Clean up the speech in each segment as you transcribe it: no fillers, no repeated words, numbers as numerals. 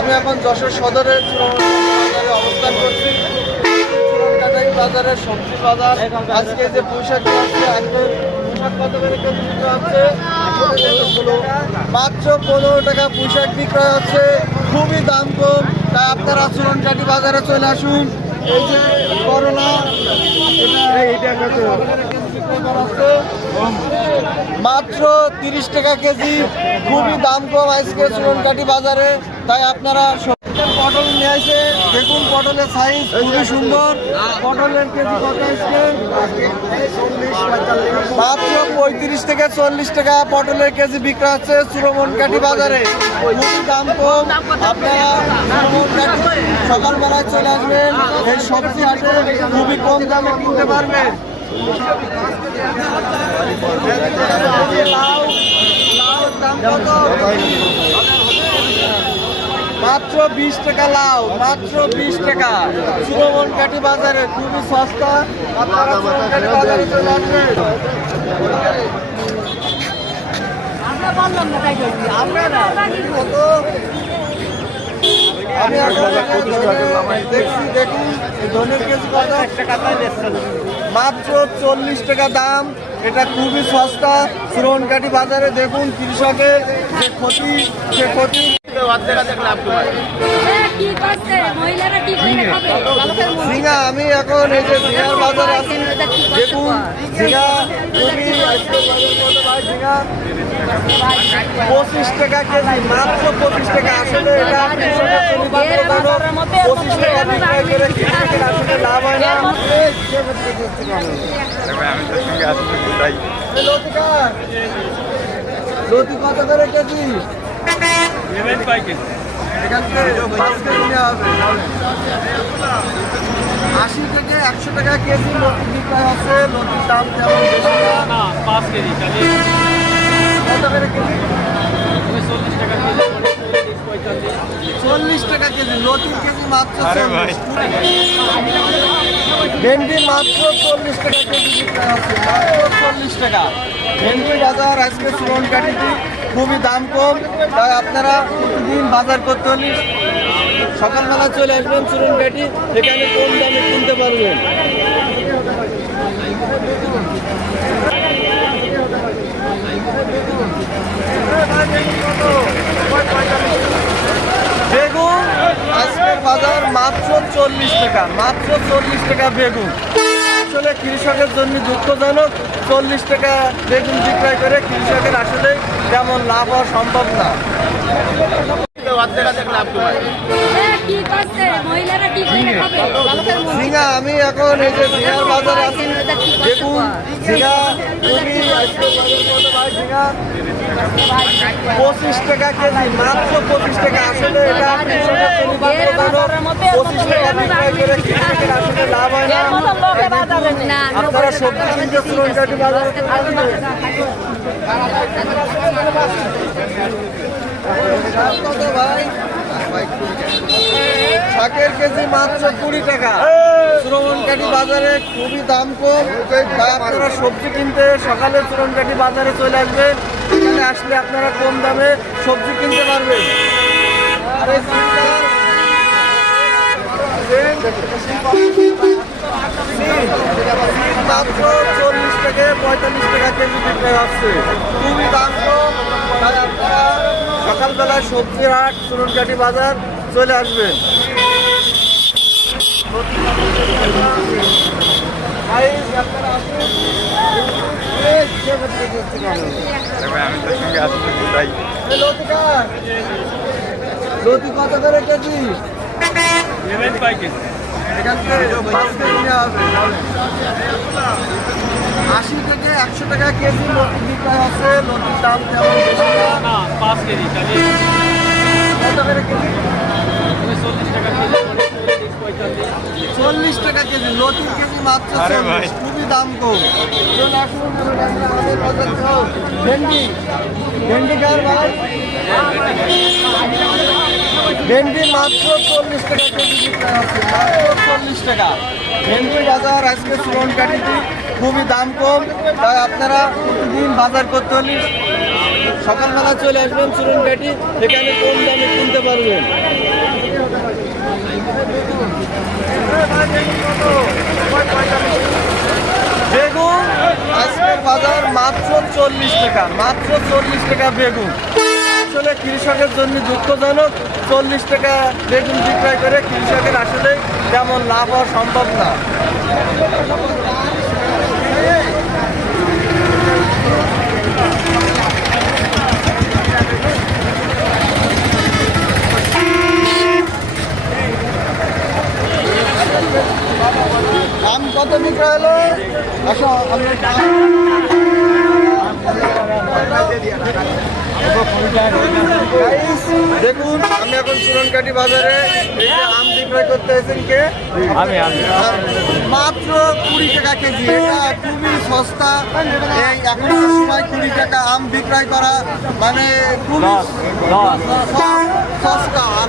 আমি এখন যশোর সদরের বাজারে অবস্থান করছি। চুরনকাটাই বাজারের সবজি বাজার। আজকে যে পুঁইশাক আছে, আজকে পুঁইশাক কত করে কেজি বিক্রয় হচ্ছে? মাত্র 15 টাকা পুঁইশাক বিক্রয় হচ্ছে। খুবই দাম কম, তাই আপনারা চুরনকাটি বাজারে চলে আসুন। এই যে করলা, মাত্র 30 টাকা কেজি। খুবই দাম কম আজকে চুরনকাটি বাজারে, তাই আপনারা পটল নিয়ে আসে। দেখুন পটলের সাইজ খুবই সুন্দর। পটলের কেজি কত আসছে? মাত্র 35 থেকে 40 টাকা পটলের কেজি বিক্রি হচ্ছে চুরনকাটি বাজারে। খুবই দাম কম, আপনারা চুরনকাটি সকালবেলায় চলে আসবেন। এই সবজি হাটে খুবই কম দামে কিনতে পারবেন। লাউ দাম কত? মাত্র 20 টাকা লাউ, মাত্র 20 টাকা চুরনকাটি বাজারে। খুবই সস্তা, আপনারা চুরনকাটি বাজারে চলে আসবেন। আমি দেখছি, দেখুন ধনের কেজি কত? মাত্র 40 টাকা দাম। এটা খুবই সস্তা চুরনকাটি বাজারে। দেখুন কৃষকের যে ক্ষতি, সে ক্ষতি ঝিঙা। আমি এখন এই যে ঝিঙার বাজারে আছি। দেখুন ঝিঙা খুবই ঝিঙা 25 টাকা কেজি, মাত্র 25 টাকা। আসলে এটা কৃষকের জন্য 25 টাকা বিক্রয় করে কৃষকের আসলে লাভ হয় না। লতি কত করে কেজি? এখান থেকে 5 কেজি নেওয়া হবে। 80 থেকে 100 টাকা কেজি লতি বিক্রয় হচ্ছে। লতির দাম তেমন বেশি না। 5 কেজি কত করে কেজি? 40 টাকা কেজি লতির কেজি মাত্র 40। ভেন্ডি মাত্র 40 টাকা কেজি বিক্রয় হচ্ছে, মাত্র 40 টাকা। ভেন্ডি বাজার আজকে চুরনকাটিতে খুবই দাম কম, তাই আপনারা প্রতিদিন বাজার করতে হলে সকালবেলা চলে আসবেন চুরনকাটি, এখানে কম দামে কিনতে পারবেন। বেগুন আজকের বাজার মাত্র 40 টাকা, মাত্র 40 টাকা বেগুন। আসলে কৃষকের জন্য দুঃখজনক, 40 টাকা বেগুন বিক্রয় করে কৃষকের আসলে তেমন লাভ হওয়া সম্ভব না। ঝিঙা, আমি এখন এই যে ঝিঙার বাজারে আছি। দেখুন ঝিঙা খুবই ঝিঙা 25 টাকা কেজি, মাত্র 25 টাকা। আসলে এটা কৃষকের জন্য দুঃখজনক, 25 টাকা বিক্রয় করে কৃষকের আসলে লাভ হয় না। আপনারা সবজি কিনতে চুরনকাটি বাজারে ভাই। শাকের কেজি মাত্র 20 টাকা চুরনকাটি বাজারে। খুবই দাম কম, তাই আপনারা সবজি কিনতে সকালে চুরনকাটি বাজারে চলে আসবেন। এখানে আসলে আপনারা কম দামে সবজি কিনতে পারবেন। মাত্র 40 থেকে 45 টাকা কেজি বিক্রয় হচ্ছে। খুবই দাম কম, তাই আপনারা সকালবেলায় সবজি হাট চুরনকাটি বাজার চলে আসবেন। লতি কত করে কেজি? এখান থেকে 5 কেজি নেওয়া হবে। 80 থেকে 100 টাকা কেজি লতি বিক্রয় হচ্ছে। লতির দাম তেমন বেশি না। 5 কেজি কত করে কেজি? 40 টাকা কেজি লতির কেজি মাত্র 40। খুবই দাম কম। ভেন্ডি, ভেন্ডি কার ভাই? ভেন্ডি মাত্র 40 টাকা কেজি বিক্রয় হচ্ছে, মাত্র 40 টাকা। ভেন্ডি বাজার আজকে চুরনকাটিতে খুবই দাম কম, তাই আপনারা প্রতিদিন বাজার করতে হলে সকালবেলা চলে আসবেন চুরনকাঠি, এখানে কম দামে কিনতে পারবেন। বেগুন আজকের বাজার মাত্র 40 টাকা, মাত্র 40 টাকা বেগুন। আসলে কৃষকের জন্য দুঃখজনক, 40 টাকা বেগুন বিক্রয় করে কৃষকের আসলে তেমন লাভ হওয়া সম্ভব না। দাম কত বিক্রয় হলো? আসো আমরা দেখুন, আমি এখন চুরনকাঠি বাজারে এই যে আম বিক্রয় করতে এসেছেন কে? মাত্র 20 টাকা কেজি। এটা খুবই সস্তা। এই এখনকার সময় 20 টাকা আম বিক্রয় করা মানে খুবই সস্তা, আর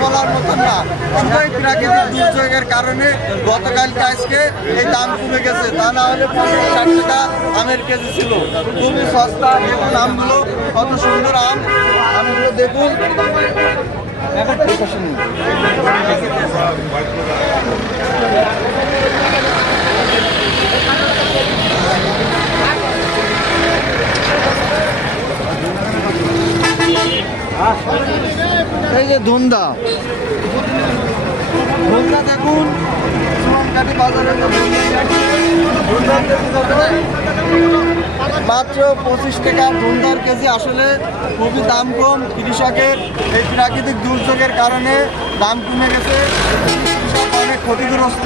বলার মতন না। শুধুই প্রাকৃতিক দুর্যোগের কারণে গতকালকে আজকে এই দাম কমে গেছে, তা না হলে 50-60 টাকা আমের কেজি ছিল। খুবই সস্তা। দেখুন আমগুলো কত সুন্দর আম, আমগুলো দেখুন। এই যে ধুন্দা দেখুন, চুরনকাঠি বাজারে মাত্র 25 টাকা ধুন্দার কেজি। আসলে খুবই দাম কম। কৃষকের এই প্রাকৃতিক দুর্যোগের কারণে দাম কমে গেছে, কৃষক অনেক ক্ষতিগ্রস্ত।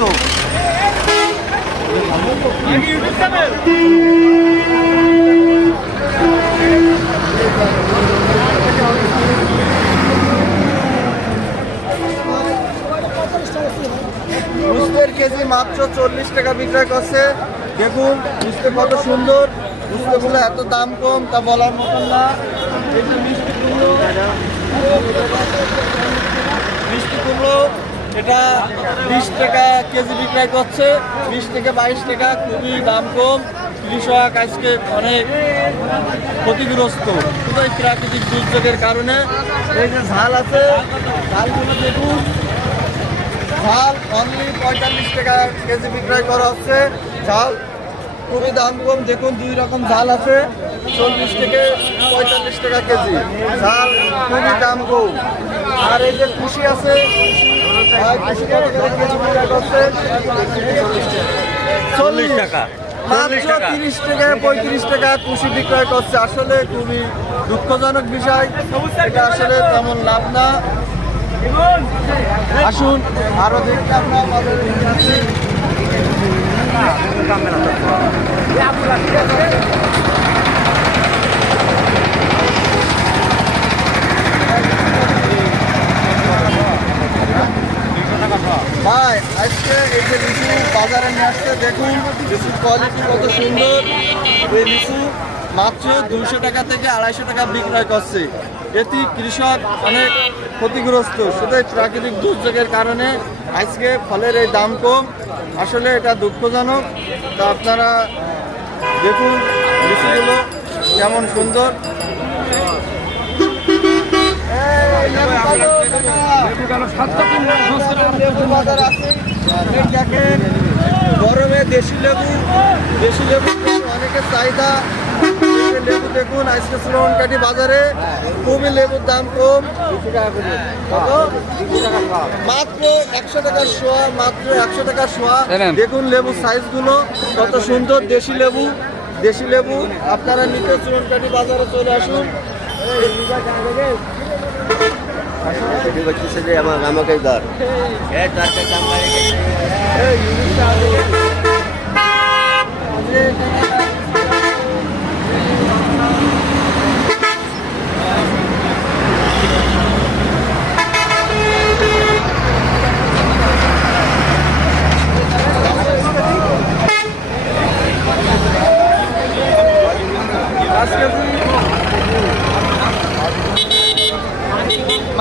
উস্তের কেজি মাত্র 40 টাকা বিক্রয় করছে। দেখুন উস্তে কত সুন্দর, উস্তেগুলো এত দাম কম তা বলার মতন না। এই যে মিষ্টি কুমড়ো, এটা 20 টাকা কেজি বিক্রয় করছে, 20 থেকে 22 টাকা, খুবই দাম কম। কৃষক আজকে অনেক ক্ষতিগ্রস্ত শুধু এই প্রাকৃতিক দুর্যোগের কারণে। এই যে ঝাল আছে, ঝালগুলো দেখুন, ঝাল অনলি 45 টাকা কেজি বিক্রয় করা হচ্ছে। ঝাল খুবই দাম কম। দেখুন 2 রকম ঝাল আছে, 40 থেকে 45 টাকা কেজি। ঝাল খুবই দাম কম। আর এই যে কুশি আছে, কুশি কত করে কেজি বিক্রয় করছে? 40 টাকা। মাত্র 30 টাকা 35 টাকা কুশি বিক্রয় করছে। আসলে খুবই দুঃখজনক বিষয়, এটা আসলে তেমন লাভ না। আসুন আরো দেখতে আমরা বাজারে যাচ্ছি। ভাই আজকে এই যে লিচু বাজারে নিয়ে আসছে, দেখুন লিচুর কোয়ালিটি কত সুন্দর। এই লিচু মাত্র 200 টাকা থেকে 250 টাকা বিক্রয় করছে। এতে কৃষক অনেক ক্ষতিগ্রস্ত শুধু প্রাকৃতিক দুর্যোগের কারণে। আজকে ফলের এই দাম কম, আসলে এটা দুঃখজনক। তা আপনারা দেখুন লিচুগুলো কেমন সুন্দর। দেখেন গরমে দেশি লেবু অনেকের চাহিদা। লেবু দেখুন আজকে চুরনকাঠি বাজারে খুবই লেবুর দাম কম। মাত্র 100 টাকার শোয়া, মাত্র 100 টাকার শোয়া। দেখুন লেবুর সাইজ গুলো কত সুন্দর। দেশি লেবু আপনারা নিতে চুরনকাঠি বাজারে চলে আসুন। আমার আমাকে ধর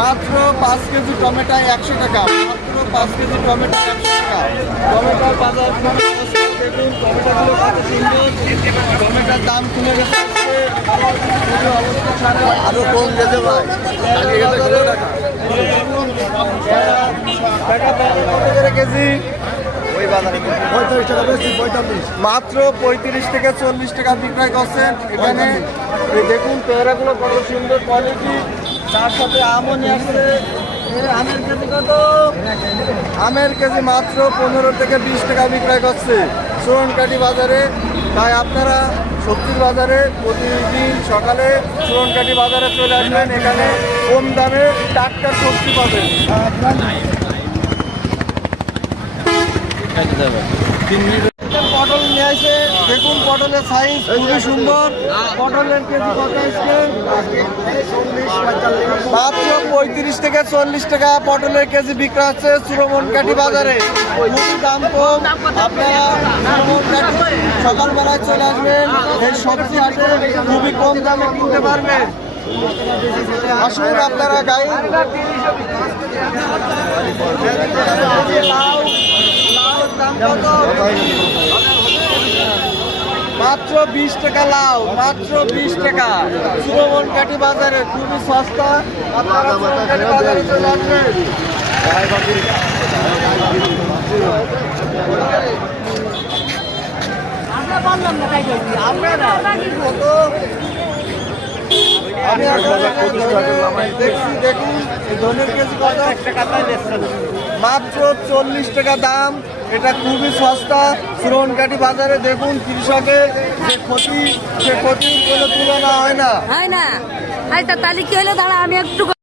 মাত্র 5 কেজি টমেটো 100 টাকা, মাত্র 5 কেজি টমেটো 100 টাকা। টমেটোর বাজার দেখুন, টমেটোগুলো কত সুন্দর। টমেটোর দাম কমে গেছে আরো কম গেছে ভাই, কেজি মাত্র 35 থেকে 40 টাকা বিক্রয় করছেন। এখানে এই দেখুন পেয়ারাগুলো কত সুন্দর কোয়ালিটি, তার সাথে আমও নিয়ে আসছে। আমের কেজি কত? আমের কেজি মাত্র 15 থেকে 20 টাকা বিক্রয় করছে চুরনকাঠি বাজারে। তাই আপনারা সবজির বাজারে প্রতিদিন সকালে চুরনকাঠি বাজারে চলে আসবেন, এখানে কম দামে টাটকা সবজি পাবেন। পটল নিয়ে আসে, দেখুন পটলের সাইজ খুবই সুন্দর। পটলের কেজি কত আসছে? মাত্র 35 থেকে 40 টাকা পটলের কেজি বিক্রি হচ্ছে চুরনকাঠি বাজারে। খুবই দাম কম, আপনারা চুরনকাঠি সকালবেলায় চলে আসবেন, এই সবজি আসে খুবই কম দামে কিনতে পারবেন। আসুন আপনারা গাই মাত্র 20 টাকা লাউ, মাত্র 20 টাকা চুরনকাঠি বাজারে, খুবই সস্তা। আপনারা চুরনকাঠি বাজারে চলে আসবেন। দেখুন ধনের কেজি কত? মাত্র 40 টাকা দাম, এটা খুবই সস্তা চুরনকাঠি বাজারে। দেখুন কৃষকের যে ক্ষতি, সে ক্ষতির কোনো তুলনা হয় না। তাহলে কি হলো? দাঁড়া আমি একটু